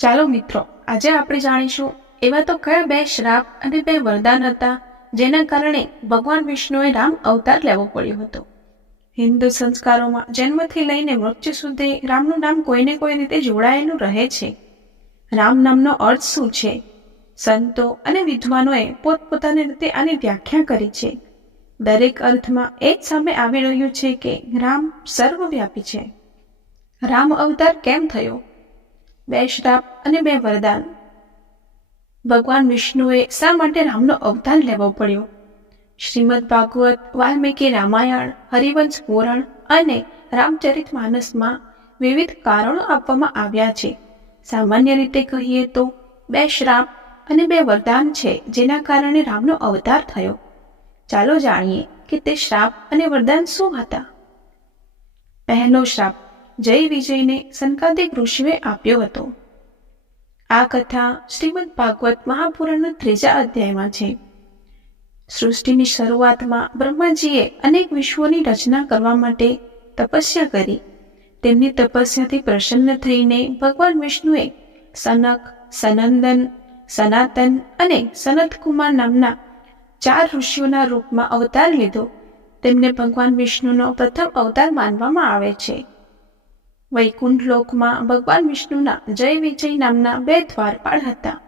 ચાલો મિત્રો, આજે આપણે જાણીશું એવા તો કયા બે શ્રાપ અને બે વરદાન હતા જેના કારણે ભગવાન વિષ્ણુએ રામ અવતાર લેવો પડ્યો હતો. હિન્દુ સંસ્કારોમાં જન્મથી લઈને મૃત્યુ સુધી રામનું નામ કોઈને કોઈ રીતે જોડાયેલું રહે છે. રામ નામનો અર્થ શું છે? સંતો અને વિદ્વાનોએ પોતપોતાની રીતે આની વ્યાખ્યા કરી છે. દરેક અર્થમાં એ જ સામે આવી રહ્યું છે કે રામ સર્વવ્યાપી છે. રામ અવતાર કેમ થયો? બે શ્રાપ અને બે વરદાન. ભગવાન વિષ્ણુએ શા માટે રામનો અવતાર લેવો પડ્યો? શ્રીમદ ભાગવત, વાલ્મીકી રામાયણ, હરિવંશ પુરાણ અને રામચરિતમાનસમાં વિવિધ કારણો આપવામાં આવ્યા છે. સામાન્ય રીતે કહીએ તો બે શ્રાપ અને બે વરદાન છે જેના કારણે રામનો અવતાર થયો. ચાલો જાણીએ કે તે શ્રાપ અને વરદાન શું હતા. પહેલો શ્રાપ જય વિજયને સનકાદિક ઋષિએ આપ્યો હતો. આ કથા શ્રીમદ ભાગવત મહાપુરાણના 3જા અધ્યાયમાં છે. સૃષ્ટિની શરૂઆતમાં બ્રહ્માજીએ અનેક વિશ્વોની રચના કરવા માટે તપસ્યા કરી. તેમની તપસ્યાથી પ્રસન્ન થઈને ભગવાન વિષ્ણુએ સનક, સનંદન, સનાતન અને સનતકુમાર નામના 4 ઋષિઓના રૂપમાં અવતાર લીધો. તેમને ભગવાન વિષ્ણુનો પ્રથમ અવતાર માનવામાં આવે છે. વૈકુંઠ લોકમાં ભગવાન વિષ્ણુના જય વિજય નામના 2 દ્વારપાળ હતા.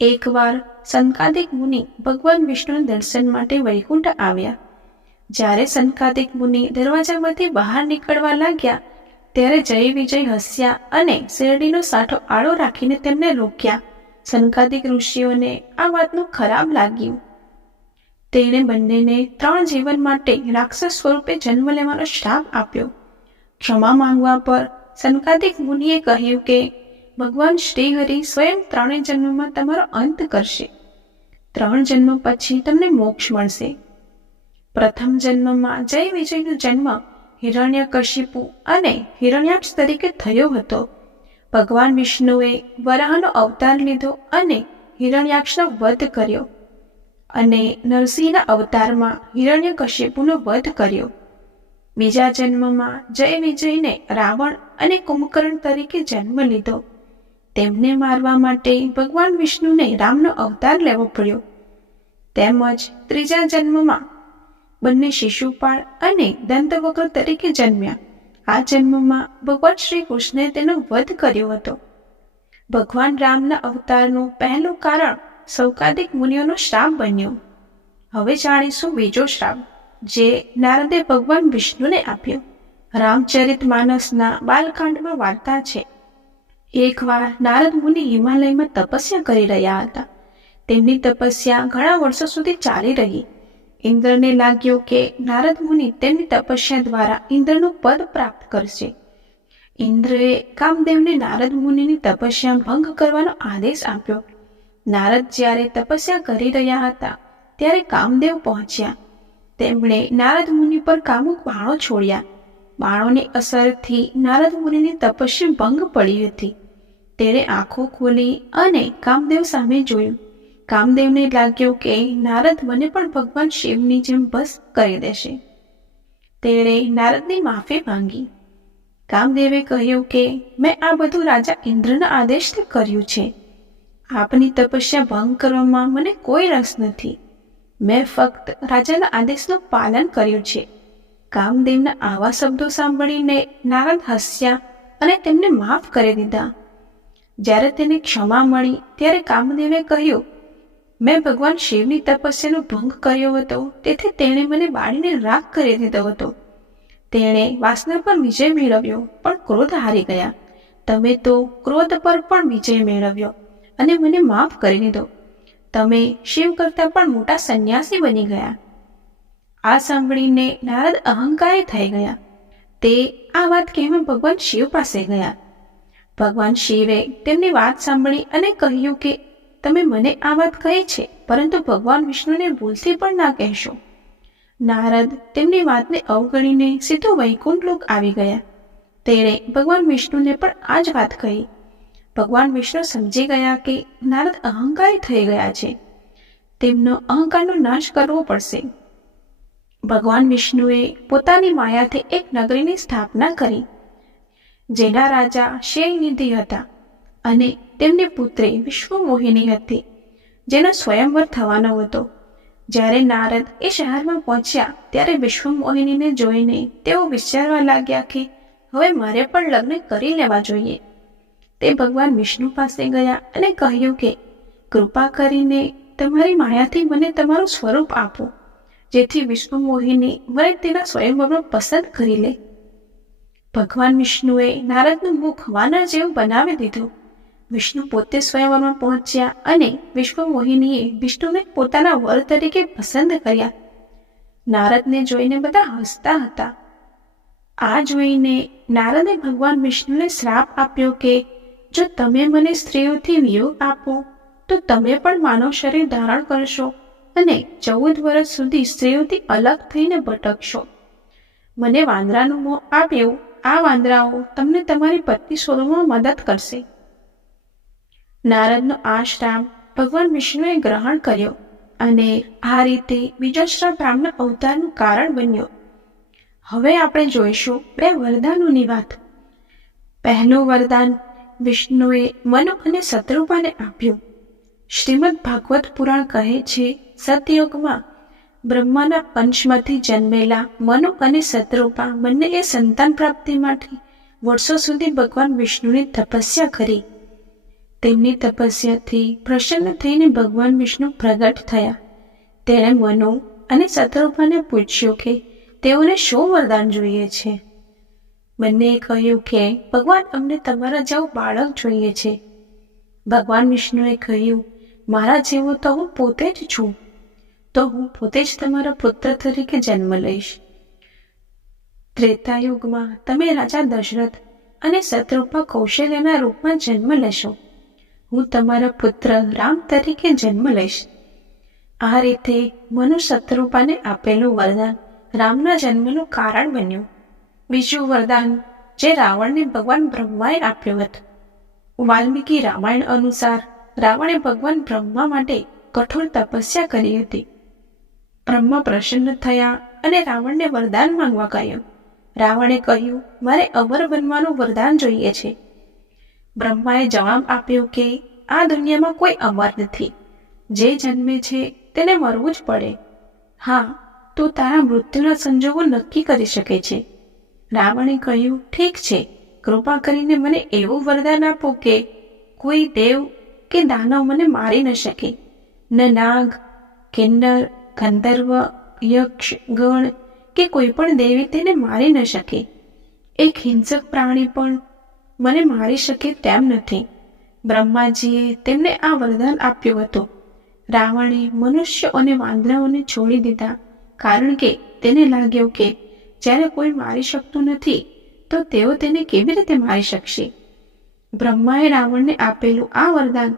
એકવાર સનકાદિક મુનિ ભગવાન વિષ્ણુના દર્શન માટે વૈકુંઠ આવ્યા. જ્યારે સનકાદિક મુનિ દરવાજામાંથી બહાર નીકળવા લાગ્યા ત્યારે જય વિજય હસ્યા અને શેરડીનો સાઠો આડો રાખીને તેમને રોક્યા. સનકાદિક ઋષિઓને આ વાતનું ખરાબ લાગ્યું. તેણે બંનેને 3 જીવન માટે રાક્ષસ સ્વરૂપે જન્મ લેવાનો શ્રાપ આપ્યો. ક્ષમા માંગવા પર સનકાદિક મુનિએ કહ્યું કે ભગવાન શ્રીહરિ સ્વયં 3 જન્મમાં તમારો અંત કરશે. 3 જન્મ પછી તમને મોક્ષ મળશે. પ્રથમ જન્મમાં જય વિજયનો જન્મ હિરણ્યકશિપુ અને હિરણ્યાક્ષ તરીકે થયો હતો. ભગવાન વિષ્ણુએ વરાહનો અવતાર લીધો અને હિરણ્યાક્ષનો વધ કર્યો અને નરસિંહના અવતારમાં હિરણ્યકશિપુનો વધ કર્યો. બીજા જન્મમાં જય વિજયને રાવણ અને કુંભકર્ણ તરીકે જન્મ લીધો. તેમને મારવા માટે ભગવાન વિષ્ણુને રામનો અવતાર લેવો પડ્યો. તેમજ ત્રીજા જન્મમાં બંને શિશુપાળ અને દંતવક્ર તરીકે જન્મ્યા. આ જન્મમાં ભગવાન શ્રી કૃષ્ણે તેનો વધ કર્યો હતો. ભગવાન રામના અવતારનું પહેલું કારણ સૌકાદિક મુનિઓનો શ્રાપ બન્યો. હવે જાણીશું બીજો શ્રાપ જે નારદે ભગવાન વિષ્ણુને આપ્યો. રામચરિતમાનસના બાલકાંડમાં વાર્તા છે. એકવાર નારદ મુનિ હિમાલયમાં તપસ્યા કરી રહ્યા હતા. તેમની તપસ્યા ઘણા વર્ષો સુધી ચાલી રહી. ઇન્દ્રને લાગ્યું કે નારદ મુનિ તેમની તપસ્યા દ્વારા ઇન્દ્રનું પદ પ્રાપ્ત કરશે. ઇન્દ્રએ કામદેવને નારદ મુનિની તપસ્યા ભંગ કરવાનો આદેશ આપ્યો. નારદ જ્યારે તપસ્યા કરી રહ્યા હતા ત્યારે કામદેવ પહોંચ્યા. તેમણે નારદ મુનિ પર કામુક બાણો છોડ્યા. બાણોની અસરથી નારદ મુનિની તપસ્યા ભંગ પડી હતી. તેણે આંખો ખોલી અને કામદેવ સામે જોયું. કામદેવને લાગ્યું કે નારદ મને પણ ભગવાન શિવની જેમ બસ કરી દેશે. તેણે નારદની માફી માંગી. કામદેવે કહ્યું કે મેં આ બધું રાજા ઇન્દ્રના આદેશથી કર્યું છે. આપની તપસ્યા ભંગ કરવામાં મને કોઈ રસ નથી. મેં ફક્ત રાજાના આદેશનું પાલન કર્યું છે. કામદેવના આવા શબ્દો સાંભળીને નારદ હસ્યા અને તેમને માફ કરી દીધા. જ્યારે તેને ક્ષમા મળી ત્યારે કામદેવે કહ્યું, મેં ભગવાન શિવની તપસ્યાનો ભંગ કર્યો હતો, તેથી તેણે મને બાળીને રાખ કરી દીધો હતો. તેણે વાસના પર વિજય મેળવ્યો પણ ક્રોધ હારી ગયા. તમે તો ક્રોધ પર પણ વિજય મેળવ્યો અને મને માફ કરી દીધો. તમે શિવ કરતાં પણ મોટા સંન્યાસી બની ગયા. આ સાંભળીને નારદ અહંકારી થઈ ગયા. તે આ વાત કહેવા ભગવાન શિવ પાસે ગયા. ભગવાન શિવે તેમની વાત સાંભળી અને કહ્યું કે તમે મને આ વાત કહી છે, પરંતુ ભગવાન વિષ્ણુને ભૂલથી પણ ના કહેશો. નારદ તેમની વાતને અવગણીને સીધો વૈકુંઠ લોક આવી ગયા. તેણે ભગવાન વિષ્ણુને પણ આ જ વાત કહી. ભગવાન વિષ્ણુ સમજી ગયા કે નારદ અહંકારી થઈ ગયા છે. તેમનો અહંકારનો નાશ કરવો પડશે. ભગવાન વિષ્ણુએ પોતાની માયાથી એક નગરીની સ્થાપના કરી. જેના રાજા શૈલનિધિ હતા અને તેમની પુત્રી વિશ્વમોહિની હતી, જેનો સ્વયંવર થવાનો હતો. જ્યારે નારદ એ શહેરમાં પહોંચ્યા ત્યારે વિશ્વમોહિનીને જોઈને તેઓ વિચારવા લાગ્યા કે હવે મારે પણ લગ્ન કરી લેવા જોઈએ. તે ભગવાન વિષ્ણુ પાસે ગયા અને કહ્યું કે કૃપા કરીને તમારી માયાથી મને તમારું સ્વરૂપ આપો, જેથી વિશ્વમોહિની મને તેના સ્વયંવરમાં પસંદ કરી લે. ભગવાન વિષ્ણુએ નારદનું મુખ વાનર જેવું બનાવી દીધું. વિષ્ણુ પોતે સ્વયંવરમાં પહોંચ્યા અને વિશ્વમોહિનીએ વિષ્ણુને પોતાના વર તરીકે પસંદ કર્યા. નારદને જોઈને બધા હસતા હતા. આ જોઈને નારદે ભગવાન વિષ્ણુને શ્રાપ આપ્યો કે જો તમે મને સ્ત્રીઓથી વિયોગ આપો તો તમે પણ માનવ શરીર ધારણ કરશો અને 14 વર્ષ સુધી સ્ત્રીઓથી અલગ થઈને ભટકશો. મને વાંદરાનું મોં આપ્યું. આ વાંદરાઓ તમને તમારી પત્ની શોધવામાં મદદ કરશે. નારદનો આ શ્રાપ ભગવાન વિષ્ણુએ ગ્રહણ કર્યો અને આ રીતે બીજો શ્રાપ રામના અવતારનું કારણ બન્યો. હવે આપણે જોઈશું 2 વરદાનોની વાત. પહેલું વરદાન વિષ્ણુએ મનુ અને શત્રુપાને આપ્યું. શ્રીમદ ભાગવત પુરાણ કહે છે, સતયુગમાં બ્રહ્માના પંચમાંથી જન્મેલા મનુ અને શત્રુપા બંનેએ સંતાન પ્રાપ્તિ માટે વર્ષો સુધી ભગવાન વિષ્ણુની તપસ્યા કરી. તેમની તપસ્યાથી પ્રસન્ન થઈને ભગવાન વિષ્ણુ પ્રગટ થયા. તેણે મનુ અને શત્રુપાને પૂછ્યું કે તેઓને શું વરદાન જોઈએ છે. બંનેએ કહ્યું કે ભગવાન અમને તમારા જેવું બાળક જોઈએ છે. ભગવાન વિષ્ણુએ કહ્યું, મારા જેવો તો હું પોતે જ છું, તો હું પોતે જ તમારા પુત્ર તરીકે જન્મ લઈશ. ત્રેતાયુગમાં તમે રાજા દશરથ અને શત્રુપા કૌશલ્યના રૂપમાં જન્મ લેશો. હું તમારા પુત્ર રામ તરીકે જન્મ લઈશ. આ રીતે મનુ શત્રુપાને આપેલું વરદાન રામના જન્મનું કારણ બન્યું. બીજું વરદાન જે રાવણને ભગવાન બ્રહ્માએ આપ્યું હતું. વાલ્મીકી રામાયણ અનુસાર રાવણે ભગવાન બ્રહ્મા માટે કઠોર તપસ્યા કરી હતી. બ્રહ્મા પ્રસન્ન થયા અને રાવણને વરદાન માંગવા કહ્યું. રાવણે કહ્યું, મારે અમર બનવાનું વરદાન જોઈએ છે. બ્રહ્માએ જવાબ આપ્યો કે આ દુનિયામાં કોઈ અમર નથી. જે જન્મે છે તેને મરવું જ પડે. હા, તો તારા મૃત્યુના સંજોગો નક્કી કરી શકે છે. રાવણે કહ્યું, ઠીક છે, કૃપા કરીને મને એવું વરદાન આપો કે કોઈ દેવ કે દાનવ મને મારી ન શકે. ન નાગ, કિન્નર, ગંધર્વ, યક્ષ, ગણ કે કોઈ પણ દેવી તેને મારી ન શકે. એક હિંસક પ્રાણી પણ મને મારી શકે તેમ નથી. બ્રહ્માજીએ તેમને આ વરદાન આપ્યું હતું. રાવણે મનુષ્ય અને વાંદરાઓને છોડી દીધા, કારણ કે તેને લાગ્યું કે જ્યારે કોઈ મારી શકતું નથી તો તેઓ તેને કેવી રીતે મારી શકશે. બ્રહ્માએ રાવણને આપેલું આ વરદાન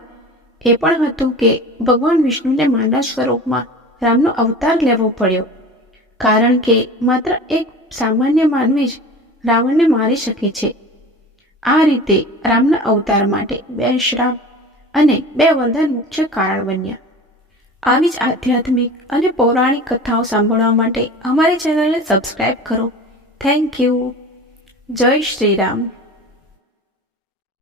એ પણ હતું કે ભગવાન વિષ્ણુને માનવ સ્વરૂપમાં રામનો અવતાર લેવો પડ્યો, કારણ કે માત્ર એક સામાન્ય માનવી જ રાવણને મારી શકે છે. આ રીતે રામના અવતાર માટે 2 શ્રાપ અને 2 વરદાન મુખ્ય કારણ બન્યા. આવી જ આધ્યાત્મિક અને પૌરાણિક કથાઓ સાંભળવા માટે અમારી ચેનલને સબસ્ક્રાઇબ કરો. Thank you. જય શ્રી રામ.